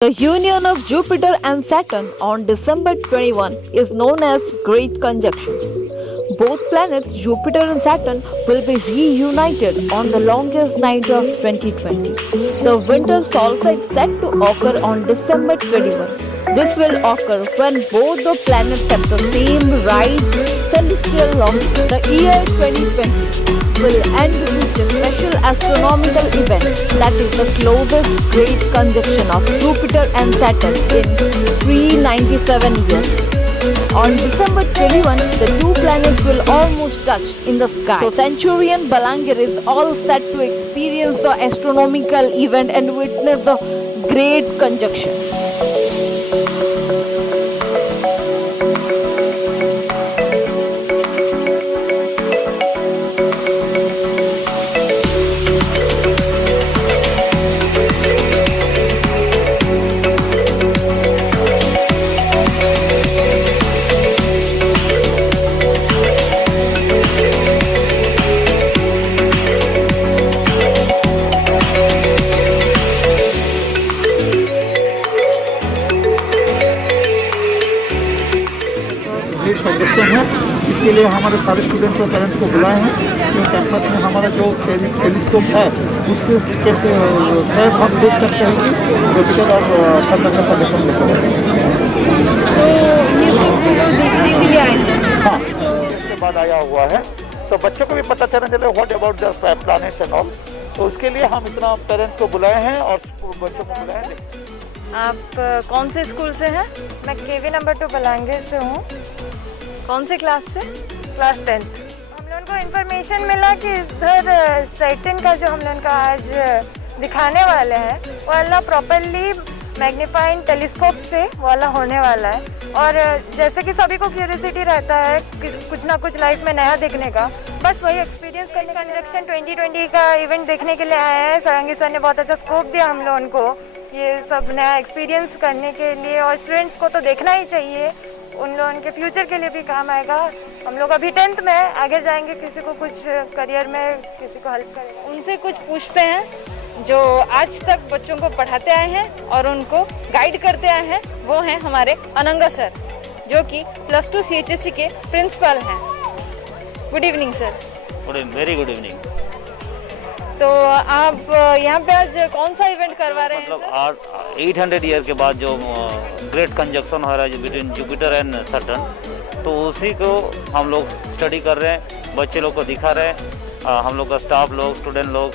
The union of Jupiter and Saturn on December 21 is known as Great Conjunction. Both planets, Jupiter and Saturn, will be reunited on the longest night of 2020. The winter solstice is set to occur on December 21. This will occur when both the planets have the same right celestial longitude. The year 2020 will end with a special astronomical event that is the closest great conjunction of Jupiter and Saturn in 397 years. On December 21, the two planets will almost touch in the sky. So Centurion Balangir is all set to experience the astronomical event and witness a great conjunction. Conduction है। इसके लिए हमारे सारे students और parents को बुलाए हैं। जो कैंपस में हमारा जो टेलीस्कोप है उससे कैसे शायद हम देख सकते हैं कि जुपिटर और सैटर्न का कंडक्शन देखा है। हाँ, इसके बाद आया हुआ है तो बच्चों को भी पता चलने चले what about the planets and all. तो उसके लिए हम इतना पेरेंट्स को बुलाए हैं और बच्चों को बुलाए हैं। आप कौन से स्कूल से हैं? मैं केवी नंबर 2 बलांगीर से हूँ। कौन से क्लास से? Class 10th। हम लोगों को इन्फॉर्मेशन मिला कि इधर सैटर्न का जो हम लोगों का आज दिखाने वाले हैं वो वाला प्रॉपरली मैग्नीफाइंग टेलीस्कोप से वाला होने वाला है। और जैसे कि सभी को क्यूरियोसिटी रहता है कि कुछ ना कुछ लाइफ में नया देखने का, बस वही एक्सपीरियंस करने का। कंडक्शन 2020 का इवेंट देखने के लिए आए हैं। सारंगी सर ने बहुत अच्छा स्कोप दिया हम लोगों को ये सब नया एक्सपीरियंस करने के लिए, और स्टूडेंट्स को तो देखना ही चाहिए, उन लोगों के फ्यूचर के लिए भी काम आएगा। हम लोग अभी 10th में आगे जाएंगे, किसी को कुछ करियर में किसी को हेल्प करेंगे। उनसे कुछ पूछते हैं जो आज तक बच्चों को पढ़ाते आए हैं और उनको गाइड करते आए हैं। वो हैं हमारे अनंगा सर, जो कि +2 CHSE के प्रिंसिपल हैं। Good evening sir. Good evening, very good evening. तो आप यहाँ पे आज कौन सा इवेंट करवा रहे हैं? मतलब 800 ईयर के बाद जो ग्रेट कंजक्शन हो रहा है बिटवीन जुपिटर एंड सैटर्न, तो उसी को हम लोग स्टडी कर रहे हैं, बच्चे लोग को दिखा रहे हैं। हम लोग का स्टाफ लोग, स्टूडेंट लोग,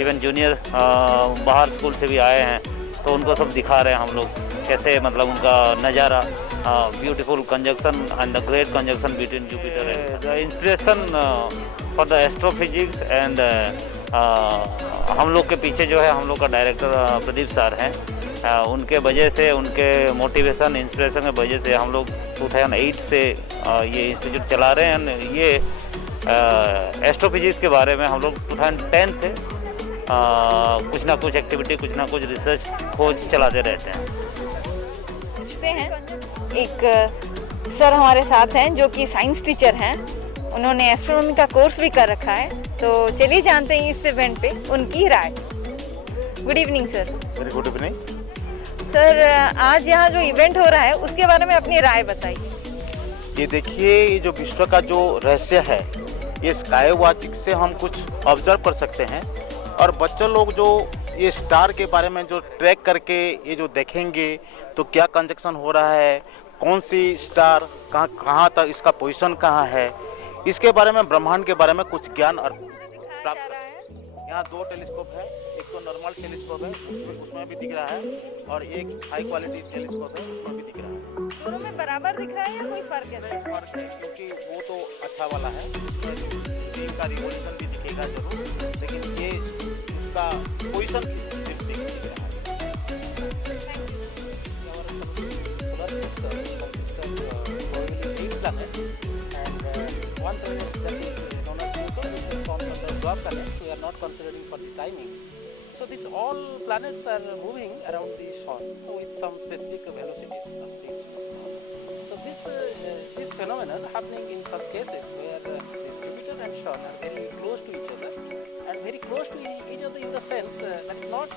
इवन जूनियर बाहर स्कूल से भी आए हैं, तो उनको सब दिखा रहे हैं हम लोग कैसे मतलब उनका नज़ारा beautiful conjunction and the great conjunction between Jupiter and the inspiration for the astrophysics and हम लोग के पीछे जो है हम लोग का डायरेक्टर प्रदीप सर हैं। उनके वजह से, उनके मोटिवेशन इंस्पिरेशन के वजह से हम लोग 2008 से ये इंस्टीट्यूट चला रहे हैं। ये एस्ट्रोफिजिक्स के बारे में हम लोग 2010 से कुछ ना कुछ एक्टिविटी, कुछ ना कुछ रिसर्च खोज चलाते रहते हैं। पूछते हैं, एक सर हमारे साथ हैं जो कि साइंस टीचर हैं, उन्होंने एस्ट्रोनॉमी का कोर्स भी कर रखा है। तो चलिए जानते हैं इस इवेंट पे उनकी राय। Good evening sir. Very good evening sir, आज यहाँ जो इवेंट हो रहा है उसके बारे में अपनी राय बताइए। ये देखिए, ये जो विश्व का जो रहस्य है, ये स्काई वॉचिंग से हम कुछ ऑब्जर्व कर सकते हैं। और बच्चे लोग जो ये स्टार के बारे में जो ट्रैक करके ये जो देखेंगे तो क्या कंजक्शन हो रहा है, कौन सी स्टार कहाँ तक इसका पोजीशन कहाँ है, इसके बारे में, ब्रह्मांड के बारे में कुछ ज्ञान और प्राप्त कर सकते हैं। यहाँ 2 टेलीस्कोप है, एक तो नॉर्मल टेलीस्कोप है उसमें भी दिख रहा है, और एक हाई क्वालिटी टेलीस्कोप है उसमें भी दिख रहा है। दोनों में बराबर दिख रहा है या कोई फर्क है? फर्क है, क्योंकि वो तो अच्छा वाला है, इसका रिवोल्यूशन भी दिखेगा जरूर, लेकिन ये उसका पोजीशन सिर्फ दिख रहा है। One planet that is known as Pluto, which is formed from the dwarf planets. We are not considering for the timing. So these all planets are moving around the sun with some specific velocities or speeds. So this phenomenon happening in such cases where this Jupiter and Sun are very close to each other, and very close to each other in the sense that is not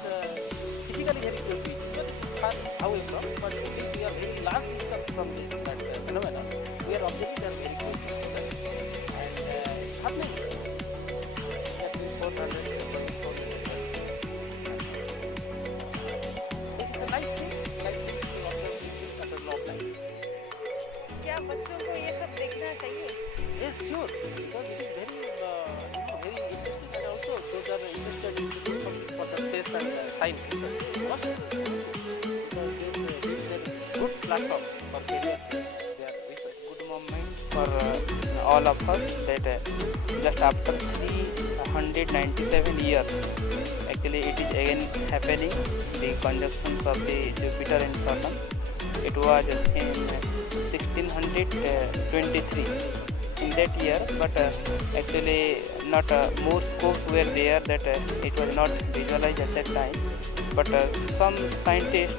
physically very close to each other. far away from, but since we are very large distance from that phenomenon, we are observing that very close to each other. And it's happening at 400 years. It's a nice thing to observe this at a long time. क्या बच्चों को ये सब देखना चाहिए? Yes, sure, because it is very, very interesting, and also those are interested in some for the space and science research. Must because this is a good platform for career. They are research. Good moment for all of us that just after 397 years, actually it is again happening, the conjunctions of the Jupiter and Saturn. It was in 1623 in that year, but actually not more scopes were there that it was not visualized at that time. But some scientists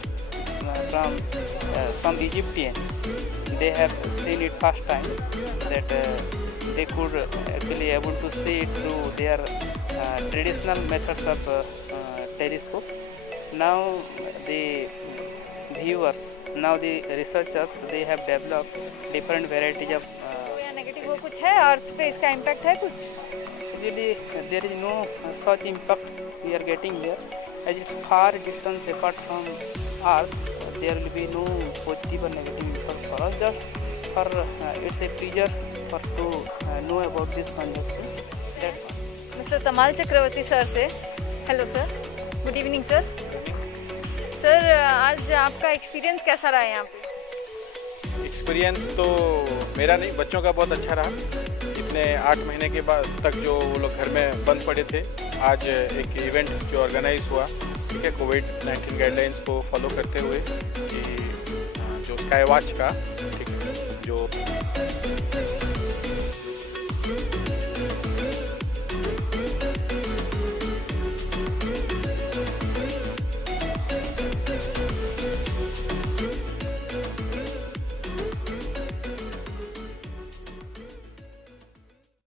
from some Egyptian, they have seen it first time that they could actually able to see it through their traditional methods of telescope. Now the viewers, now the researchers, they have developed different varieties of या negative वो कुछ है अर्थ पे इसका impact है कुछ? Really, there is no such impact we are getting here, as it's far distance apart from Earth. There will be no positive or negative impact for us. Just for it's a pleasure for to know about this conjunction. That's all. Mister Tamal Chakraborty sir से hello sir, good evening sir. Sir आज आपका experience कैसा रहा यहाँ पे? Experience तो मेरा नहीं, बच्चों का बहुत अच्छा रहा. इतने 8 महीने के बाद तक जो वो लोग घर में बंद पड़े थे, आज एक इवेंट जो ऑर्गेनाइज हुआ, ठीक है, कोविड-19 गाइडलाइंस को फॉलो करते हुए, कि जो स्काई वॉच का, ठीक है, जो